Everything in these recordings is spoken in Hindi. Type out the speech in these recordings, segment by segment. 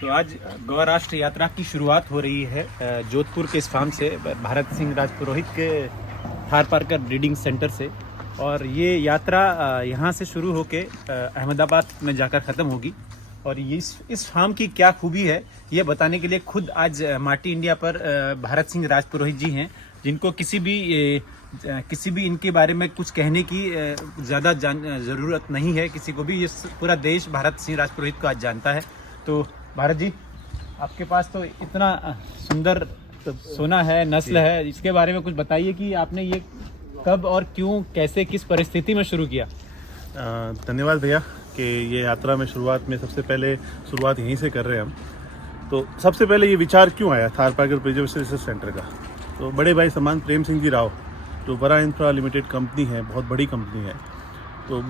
तो आज गौ राष्ट्र यात्रा की शुरुआत हो रही है जोधपुर के इस फार्म से, भारत सिंह राजपुरोहित के थार पार्कर ब्रीडिंग सेंटर से। और ये यात्रा यहाँ से शुरू होके अहमदाबाद में जाकर ख़त्म होगी। और ये इस फार्म की क्या खूबी है ये बताने के लिए खुद आज माटी इंडिया पर भारत सिंह राजपुरोहित जी हैं, जिनको किसी भी इनके बारे में कुछ कहने की ज़्यादा ज़रूरत नहीं है किसी को भी। ये पूरा देश भारत सिंह राजपुरोहित को आज जानता है। तो भारत जी, आपके पास तो इतना सुंदर सोना है, नस्ल है, इसके बारे में कुछ बताइए कि आपने ये कब और क्यों, कैसे, किस परिस्थिति में शुरू किया। धन्यवाद भैया कि ये यात्रा में सबसे पहले शुरुआत यहीं से कर रहे हैं हम। तो सबसे पहले ये विचार क्यों आया Thar Parker preservation research centre का, तो बड़े भाई सम्मान प्रेम सिंह जी राव जो बरा इंफ्रा लिमिटेड कंपनी है, बहुत बड़ी कंपनी है। तो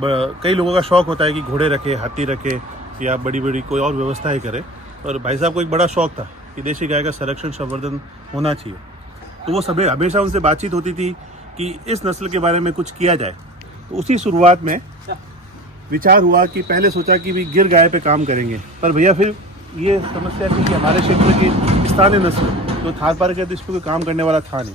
कई लोगों का शौक़ होता है कि घोड़े रखे, हाथी रखे या बड़ी बड़ी कोई और व्यवस्था ही करे। और भाई साहब को एक बड़ा शौक़ था कि देशी गाय का संरक्षण संवर्धन होना चाहिए। तो वो सभी हमेशा उनसे बातचीत होती थी कि इस नस्ल के बारे में कुछ किया जाए। तो उसी शुरुआत में विचार हुआ कि पहले सोचा कि भी गिर गाय पे काम करेंगे, पर भैया फिर ये समस्या थी कि हमारे क्षेत्र की स्थानीय नस्ल तो थार पार्कर इस पर कोई काम करने वाला था नहीं।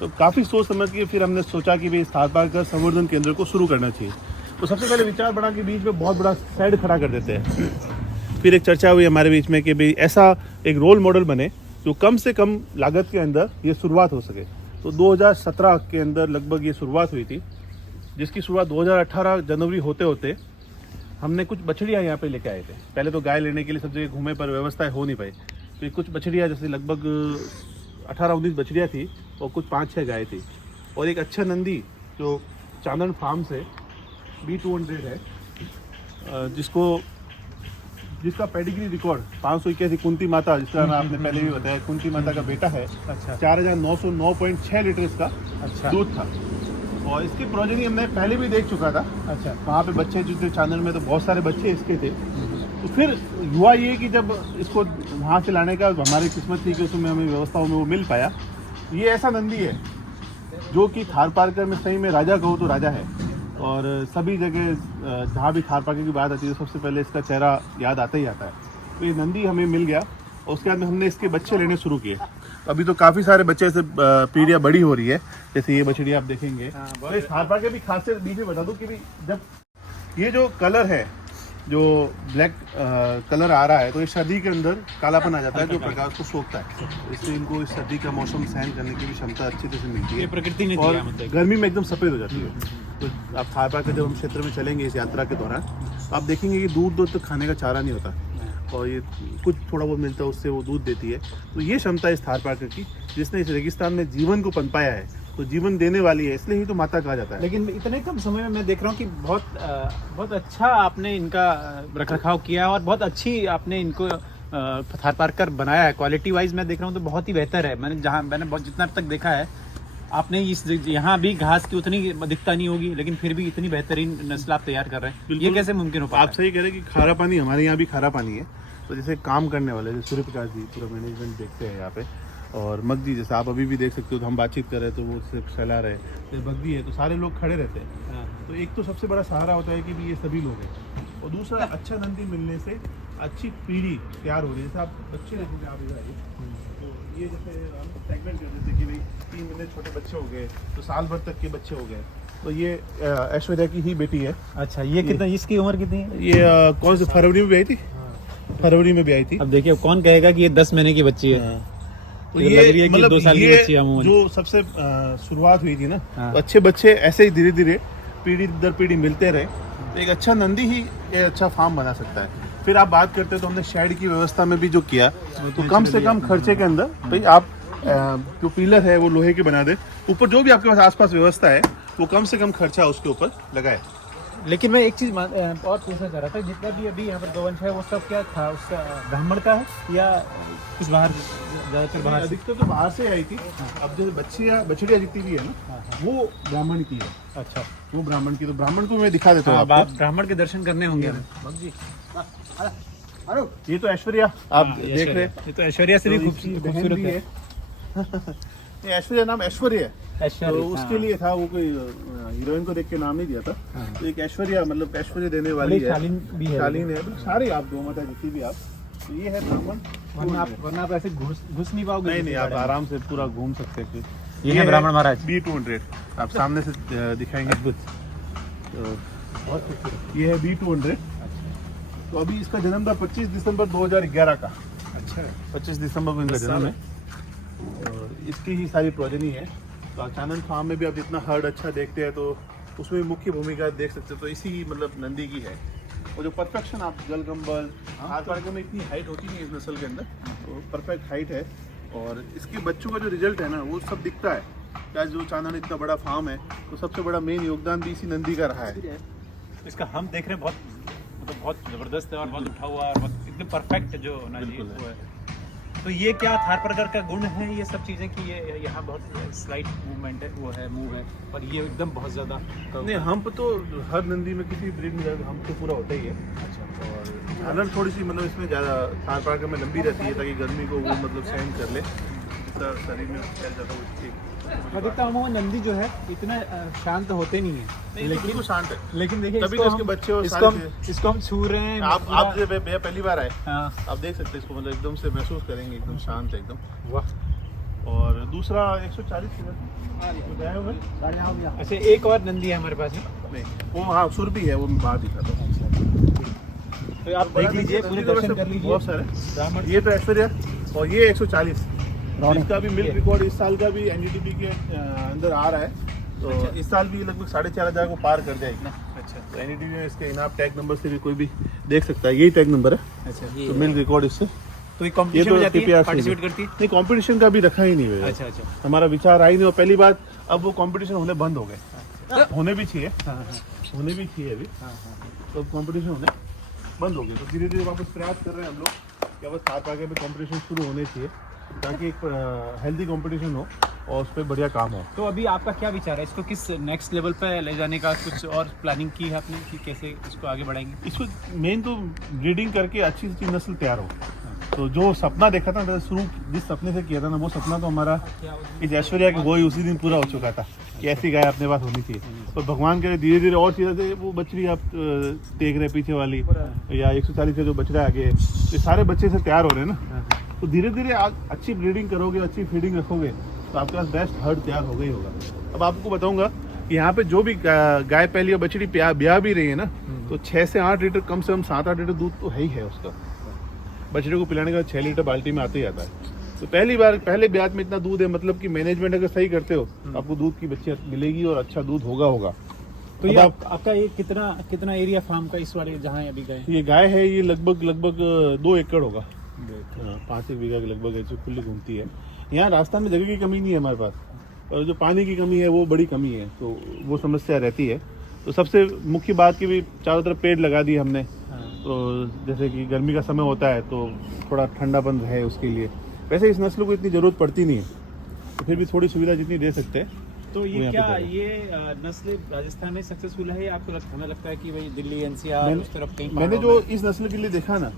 तो काफ़ी सोच समझ के फिर हमने सोचा कि भाई थार पार्कर संवर्धन केंद्र को शुरू करना चाहिए। तो सबसे पहले विचार बना कि बीच में बहुत बड़ा शेड खड़ा कर देते हैं। फिर एक चर्चा हुई हमारे बीच में कि भाई ऐसा एक रोल मॉडल बने जो कम से कम लागत के अंदर ये शुरुआत हो सके। तो 2017 के अंदर लगभग ये शुरुआत हुई थी, जिसकी शुरुआत 2018 जनवरी होते होते हमने कुछ बछड़ियाँ यहाँ पे लेके आए थे। पहले तो गाय लेने के लिए सब जगह घूमे पर व्यवस्था हो नहीं पाई। फिर कुछ बछड़ियाँ, जैसे लगभग 18-19 बछड़ियाँ थी और कुछ 5-6 गाय थी। और एक अच्छा नंदी जो चांदन फार्म से B200 है, जिसका पेडिग्री रिकॉर्ड 581 कुंती माता, जिसका नाम आपने पहले भी बताया, कुंती माता का बेटा है। अच्छा। 4909.6 लीटर इसका दूध था। और इसकी प्रोजेनी हमने पहले भी देख चुका था। अच्छा। वहाँ पे बच्चे जो थे चांदन में, तो बहुत सारे बच्चे इसके थे। तो फिर हुआ ये कि जब इसको वहाँ से लाने का हमारी किस्मत थी कि उसमें हमें व्यवस्थाओं में वो मिल पाया। ये ऐसा नंदी है जो कि थार पार्कर में सही में राजा कहो तो राजा है। और सभी जगह जहाँ भी थार पार्कर की बात आती है सबसे पहले इसका चेहरा याद आता ही आता है। तो ये नंदी हमें मिल गया और उसके बाद हमने इसके बच्चे लेने शुरू किए। अभी तो काफ़ी सारे बच्चे से पीढ़ियाँ बड़ी हो रही है। जैसे ये बछड़ी आप देखेंगे। तो इस थार पार्कर की खासियत बीच में बता दूँ कि जब ये जो कलर है, जो ब्लैक कलर आ रहा है, तो ये सर्दी के अंदर कालापन आ जाता है जो प्रकाश को सोखता है। इससे इनको इस सर्दी का मौसम सहन करने की भी क्षमता अच्छी तरह से मिलती है। प्रकृति ने और दिया, मतलब गर्मी में एकदम सफ़ेद हो जाती है। तो आप थार पार्कर जब हम क्षेत्र में चलेंगे इस यात्रा के दौरान, तो आप देखेंगे कि दूर दूर तक खाने का चारा नहीं होता और ये कुछ थोड़ा बहुत मिलता है, उससे वो दूध देती है। तो ये क्षमता है इस थार पार्कर की, जिसने इस रेगिस्तान में जीवन को पनपाया है। तो जीवन देने वाली है, इसलिए ही तो माता कहा जाता है। लेकिन इतने कम समय में मैं देख रहा हूँ कि बहुत अच्छा आपने इनका रखरखाव किया और बहुत अच्छी आपने इनको थार पार्कर बनाया है। क्वालिटी वाइज मैं देख रहा हूँ तो बहुत ही बेहतर है। मैंने बहुत जितना तक देखा है, आपने यहाँ भी घास की उतनी दिखता नहीं होगी, लेकिन फिर भी इतनी बेहतरीन नस्ल आप तैयार कर रहे हैं। ये कैसे मुमकिन हो पाता है? आप सही कह रहे हैं कि खारा पानी, हमारे यहाँ भी खारा पानी है। तो जैसे काम करने वाले जैसे सूर्य प्रकाश जी पूरा मैनेजमेंट देखते हैं यहाँ पे, और मगदी जैसे आप अभी भी देख सकते हो, तो हम बातचीत कर रहे हैं तो वो सिर्फ फैला रहे हैं। जैसे मगदी है तो सारे लोग खड़े रहते हैं। तो एक तो सबसे बड़ा सहारा होता है कि भी ये सभी लोग हैं, और दूसरा अच्छा नंदी मिलने से अच्छी पीढ़ी तैयार हो रही है। जैसे आप बच्चे देखोगे, आप इधर आइए, तो ये जैसे हम सेगमेंट कर देते कि भाई 3 महीने छोटे बच्चे हो गए तो साल भर तक के बच्चे हो गए। तो ये ऐश्वर्या की ही बेटी है। अच्छा, ये कितना, इसकी उम्र कितनी है? ये कौन सी फरवरी में भी आई थी? फरवरी में भी आई थी। अब देखिए, कौन कहेगा कि ये 10 महीने की बच्ची है। तो ये मतलब 2 साल की बच्ची है जो सबसे शुरुआत हुई थी ना, तो अच्छे बच्चे ऐसे ही धीरे धीरे पीढ़ी दर पीढ़ी मिलते रहे। तो एक अच्छा नंदी ही एक अच्छा फार्म बना सकता है। फिर आप बात करते हैं तो हमने शेड की व्यवस्था में भी जो किया, तो कम से कम खर्चे के अंदर भाई आप जो पिलर है वो लोहे के बना दे, ऊपर जो भी आपके पास आसपास व्यवस्था है वो कम से कम खर्चा उसके ऊपर लगाए। लेकिन मैं एक चीज़ और पूछना चाह रहा था, जितना भी अभी यहाँ पर गौवंश है वो सब क्या था, उसका ब्राह्मण का है या कुछ बाहर, ज़्यादातर बाहर? अधिकतर तो बाहर से आई थी। अब जैसे बछड़िया जितनी भी है ना, वो ब्राह्मण की है। अच्छा, वो ब्राह्मण की, तो ब्राह्मण को मैं दिखा देता हूँ आपको। ब्राह्मण के दर्शन करने होंगे। ये तो ऐश्वर्या आप देख रहे हैं, ये तो ऐश्वर्या से भी खूबसूरत है। ये ऐश्वर्या नाम ऐश्वर्या है। ऐश्वर्या, तो उसके लिए था, वो कोई हीरोइन को देख के नाम नहीं दिया था। तो एक ऐश्वर्या, मतलब ऐश्वर्या देने वाली है, शालीन भी है। शालीन है, सारे आप दो माता जितनी भी आप ये है ब्राह्मण, वरना आप ऐसे घुस नहीं पाओगे। नहीं आप आराम से पूरा घूम सकते हैं। ये है ब्राह्मण महाराज B200, आप सामने से दिखाएंगे। अद्भुत। तो ये है B200। तो अभी इसका जन्म था 25 दिसंबर 2011 का। अच्छा, 25 दिसंबर को इनका जन्म है। और इसकी ही सारी प्रोजनी है। तो आचानन फार्म में भी आप जितना हर्ड अच्छा देखते हैं तो उसमें मुख्य भूमिका देख सकते हो। तो इसी मतलब नंदी की है। और जो परफेक्शन आप गलगंबल हाथ में इतनी हाइट होती नहीं है इस नस्ल के अंदर, तो परफेक्ट हाइट है। और इसके बच्चों का जो रिजल्ट है ना वो सब दिखता है। क्या जो चांदन इतना बड़ा फार्म है तो सबसे बड़ा मेन योगदान भी इसी नंदी का रहा है। इसका हम देख रहे हैं बहुत जबरदस्त है और बहुत उठा हुआ और बहुत एकदम परफेक्ट जो ना जी बिल्कुल वो है। तो ये क्या थारपारकर का गुण है ये सब चीज़ें कि ये यहाँ बहुत स्लाइट मूवमेंट है, वो है मूव है, और ये एकदम बहुत ज़्यादा नहीं हम तो हर नंदी में किसी ब्रीड में जाकर हम तो पूरा होता ही है। अच्छा। और झालर थोड़ी सी मतलब इसमें ज़्यादा थारपारकर में लंबी रहती है ताकि गर्मी को वो मतलब सहन कर ले, जितना शरीर में फैल जाता है वो ठीक। मैं देखता हूँ वो नंदी जो है इतना शांत होते नहीं है, लेकिन शांत है। लेकिन देखिए तभी तो इसके बच्चे और इसको हम छू रहे हैं। आप जब भैया पहली बार आए हाँ। आप देख सकते हैं इसको, मतलब एकदम से महसूस करेंगे एकदम शांत है एकदम। वाह। और दूसरा 140 किलो। अच्छा, एक और नंदी है हमारे पास है। नहीं वो हाँ सुर भी है, वो मैं बाहर दिखाता हूँ। तो आप देख लीजिए, पूरे दर्शन कर लीजिए। बहुत सारे। ये तो ऐश्वर्या और ये 140। इसका भी मिल्क रिकॉर्ड इस साल का भी एनडीटीपी के अंदर आ रहा है। तो इस साल भी लगभग 4,500 को पार कर जाएगी। अच्छा। तो एनडीटीपी में इसके इनाम टैग नंबर से भी कोई भी देख सकता है, यही टैग नंबर है। अच्छा, तो मिल्क रिकॉर्ड इससे तो ये कंपटीशन में जाती है, PPR पार्टिसिपेट करती है? नहीं कंपटीशन का भी रखा ही नहीं है। अच्छा। हमारा विचार आई नहीं। और पहली बात अब वो कंपटीशन होने बंद हो गए। होने भी चाहिए, होने भी चाहिए अभी। तो कंपटीशन होने बंद हो गए। तो धीरे धीरे वापस प्रयास कर रहे हैं हम लोग कि अब साथ आगे भी कंपटीशन शुरू होने चाहिए ताकि एक हेल्दी कंपटीशन हो और उस पर बढ़िया काम हो। तो अभी आपका क्या विचार है, इसको किस नेक्स्ट लेवल पे ले जाने का कुछ और प्लानिंग की है आपने कि कैसे इसको आगे बढ़ाएंगे? इसको मेन तो ब्रीडिंग करके अच्छी अच्छी नस्ल तैयार हो। तो जो सपना देखा था ना, शुरू जिस सपने से किया था ना, वो सपना तो हमारा इस ऐश्वर्या के वही उसी दिन पूरा हो चुका था कि ऐसी गाय अपने पास होनी चाहिए। तो भगवान करे धीरे धीरे और चीज़ें से वो बछड़ी आप देख रहे पीछे वाली या 140 के जो बछड़ा आगे, ये सारे बच्चे से तैयार हो रहे हैं ना। तो धीरे धीरे आप अच्छी ब्रीडिंग करोगे, अच्छी फीडिंग रखोगे तो आपके पास बेस्ट हर्ड तैयार हो गई होगा। अब आपको बताऊंगा कि यहाँ पे जो भी गाय पहली या बछड़ी ब्याह भी रही है ना, तो 6 से 8 लीटर, कम से कम 7-8 लीटर दूध तो है ही है उसका। बछड़े को पिलाने का 6 लीटर बाल्टी में आते ही आता है। तो पहले ब्याह में इतना दूध है, मतलब कि मैनेजमेंट अगर सही करते हो तो आपको दूध की बच्ची मिलेगी और अच्छा दूध होगा। तो ये आपका ये कितना एरिया फार्म का इस वाले जहाँ अभी गए? ये गाय है ये लगभग 2 एकड़ होगा। 5 बीघा के लगभग है जो खुली घूमती है। यहाँ राजस्थान में जगह की कमी नहीं है हमारे पास, और जो पानी की कमी है वो बड़ी कमी है, तो वो समस्या रहती है। तो सबसे मुख्य बात की भी चारों तरफ पेड़ लगा दिए हमने। तो जैसे कि गर्मी का समय होता है तो थोड़ा ठंडापन है उसके लिए। वैसे इस नस्ल को इतनी ज़रूरत पड़ती नहीं है, तो फिर भी थोड़ी सुविधा जितनी दे सकते हैं। तो ये क्या ये नस्ल राजस्थान में सक्सेसफुल है या आपको हमें लगता है कि भाई दिल्ली NCR उस तरफ कहीं? मैंने जो इस नस्ल के लिए देखा ना,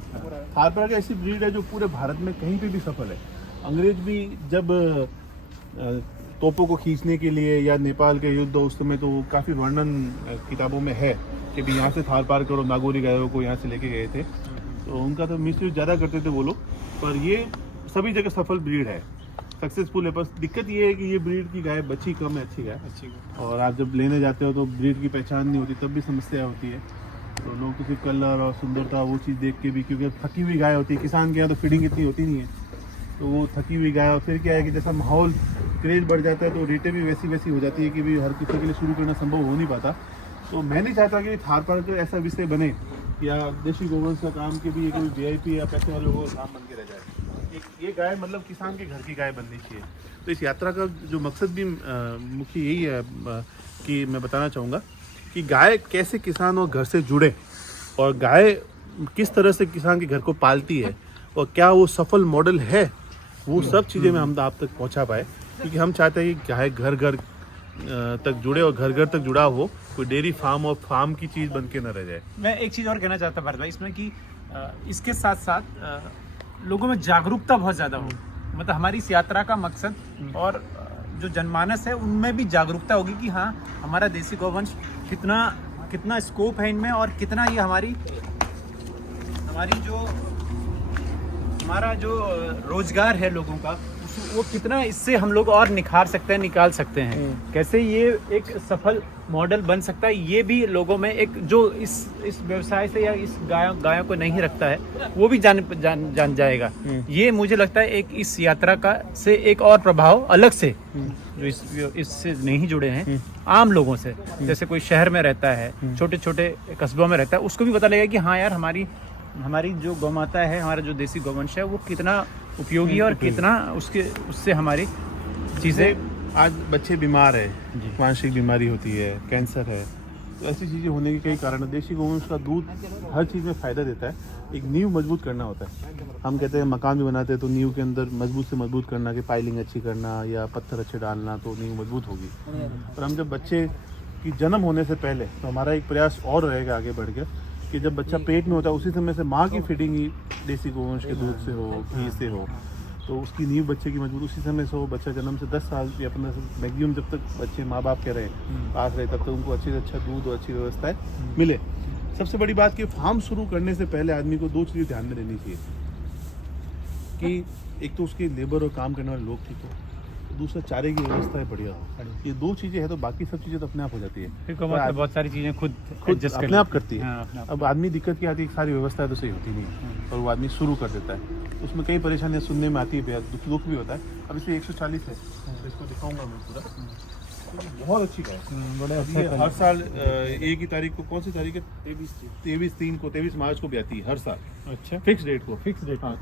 थारपारकर ऐसी ब्रीड है जो पूरे भारत में कहीं पे भी सफल है। अंग्रेज भी जब तोपों को खींचने के लिए या नेपाल के युद्ध उस समय तो काफ़ी वर्णन किताबों में है कि भी यहाँ से थारपारकर और नागौरी गायों को यहाँ से लेके गए थे। तो उनका तो मिसयूज ज़्यादा करते थे वो लोग, पर ये सभी जगह सफल ब्रीड है, सक्सेसफुल है। बस दिक्कत ये है कि ये ब्रीड की गाय बच्ची कम है, अच्छी गाय। और आप जब लेने जाते हो तो ब्रीड की पहचान नहीं होती, तब भी समस्या होती है। तो लोग किसी कलर और सुंदरता वो चीज़ देख के भी, क्योंकि थकी हुई गाय होती है, किसान के यहाँ तो फीडिंग इतनी होती नहीं है, तो वो थकी हुई गाय। और फिर क्या है कि जैसा माहौल क्रेज बढ़ जाता है तो रेटें भी वैसी हो जाती है कि भी हर किसी के लिए शुरू करना संभव हो नहीं पाता। तो मैं नहीं चाहता कि थारपारकर ऐसा विषय बने या देशी गोवंश का काम के भी ये कोई VIP या पैसे वाले लोगों का काम बन के रह जाए। ये गाय मतलब किसान के घर की गाय बननी चाहिए। तो इस यात्रा का जो मकसद भी मुख्य यही है कि मैं बताना चाहूँगा कि गाय कैसे किसान और घर से जुड़े, और गाय किस तरह से किसान के घर को पालती है, और क्या वो सफल मॉडल है, वो सब चीज़ें में हम आप तक पहुँचा पाए। क्योंकि हम चाहते हैं कि गाय घर घर तक जुड़े और घर घर तक जुड़ा हो, कोई डेयरी फार्म और फार्म की चीज़ बन के न रह जाए। मैं एक चीज़ और कहना चाहता भारत भाई इसमें कि इसके साथ साथ लोगों में जागरूकता बहुत ज़्यादा हो। मतलब हमारी इस यात्रा का मकसद और जो जनमानस है उनमें भी जागरूकता होगी कि हाँ हमारा देसी गौवंश कितना स्कोप है इनमें, और कितना ये हमारी जो हमारा जो रोजगार है लोगों का वो कितना इससे हम लोग और निखार सकते हैं, निकाल सकते हैं, कैसे ये एक सफल मॉडल बन सकता है, ये भी लोगों में एक जो इस व्यवसाय से या इस गायों को नहीं रखता है वो भी जान जाएगा। ये मुझे लगता है एक इस यात्रा का से एक और प्रभाव अलग से जो इससे नहीं जुड़े हैं आम लोगों से, जैसे कोई शहर में रहता है, छोटे छोटे कस्बों में रहता है, उसको भी पता लगेगा कि हाँ यार हमारी जो गौमाता है, हमारा जो देसी गौवंश है वो कितना उपयोगी है और कितना उससे हमारी चीज़ें। आज बच्चे बीमार है, मानसिक बीमारी होती है, कैंसर है, तो ऐसी चीज़ें होने के कई कारण है। देसी गौवंश का दूध हर चीज़ में फ़ायदा देता है। एक नींव मजबूत करना होता है। हम कहते हैं मकान भी बनाते हैं तो नींव के अंदर मजबूत से मजबूत करना, कि पाइलिंग अच्छी करना या पत्थर अच्छे डालना, तो नींव मजबूत होगी। और हम जब बच्चे की जन्म होने से पहले, तो हमारा एक प्रयास और रहेगा आगे बढ़ के, कि जब बच्चा पेट में होता है उसी समय से माँ की फीडिंग ही देसी गौवंश के दूध से हो, घी से हो, तो उसकी नींव बच्चे की मजबूत उसी समय से हो। बच्चा जन्म से 10 साल या 15 साल मैक्सिमम जब तक बच्चे माँ बाप के रहे, पास रहे, तब तक उनको अच्छे से अच्छा दूध और अच्छी व्यवस्थाएं मिले। सबसे बड़ी बात कि फार्म शुरू करने से पहले आदमी को 2 चीज़ें ध्यान में रहनी चाहिए, कि एक तो उसके लेबर और काम करने वाले लोग ठीक हो, दूसरा चारे की व्यवस्था बढ़िया हो। ये 2 चीज़ें हैं तो बाकी सब चीज़ें तो अपने आप हो जाती है। फिर बहुत सारी चीज़ें खुद अपने आप करती है। हाँ, अब आदमी दिक्कत की आती है, सारी व्यवस्था तो सही होती नहीं है और वो आदमी शुरू कर देता है, तो उसमें कई परेशानियां सुनने में आती है, बेहद दुख भी होता है। अब इसे 140 है, तो इसको दिखाऊंगा मैं पूरा। तो बहुत अच्छी गाय, बड़े ये हर साल 1 ही तारीख को, कौन सी तारीख है, 23 मार्च को भी आती है हर साल। अच्छा, फिक्स डेट को, फिक्स डेट। हाँ,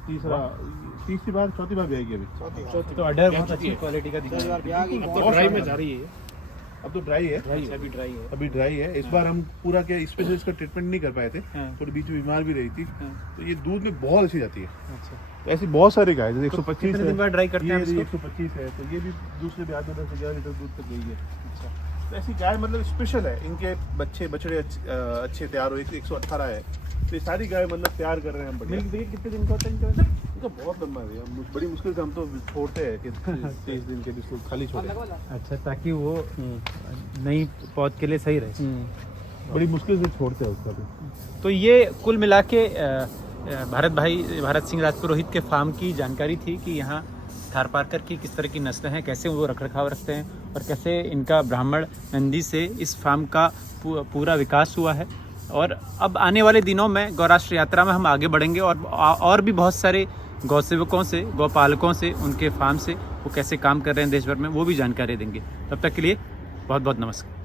तीसरी बार चौथी बार भी आएगी अभी। तो अडर बहुत अच्छी क्वालिटी का दिखा है। तो ड्राई में जा रही है, अब तो ड्राई है, अभी ड्राई है। इस बार हम पूरा क्या स्पेशल इसका ट्रीटमेंट नहीं कर पाए थे, थोड़ी बीच में बीमार भी रही थी, तो ये दूध में बहुत अच्छी जाती है। अच्छा, तो ऐसी बहुत सारी गाय, जैसे 125 कितने दिन बाद ड्राई करते हैं इसको? 125 है, तो ये भी दूसरे ब्याज में 10 से 11 लीटर दूध तक गई है। अच्छा, तो ऐसी गाय मतलब स्पेशल है, इनके बछड़े अच्छे तैयार हो। 118 है, तो ये सारी गाय मतलब तैयार कर रहे हैं हम बढ़िया। मिल्क ब्रेक कितने दिन का होता है इनका? इनका बहुत लंबा है, हम बड़ी मुश्किल से हम तो छोड़ते हैं कि 23 दिन के बिल्कुल खाली छोड़े। अच्छा, ताकि वो नई पौध के लिए सही रहे। बड़ी मुश्किल से छोड़ते हैं उसका भी। तो ये कुल मिला के भारत सिंह राजपुरोहित के फार्म की जानकारी थी कि यहाँ थारपारकर की किस तरह की नस्लें हैं, कैसे वो रखरखाव रखते हैं और कैसे इनका ब्राह्मण नंदी से इस फार्म का पूरा विकास हुआ है। और अब आने वाले दिनों में गौराष्ट्र यात्रा में हम आगे बढ़ेंगे और भी बहुत सारे गौसेवकों से, गौपालकों से, उनके फार्म से वो कैसे काम कर रहे हैं देश भर में, वो भी जानकारी देंगे। तब तक के लिए बहुत बहुत नमस्कार।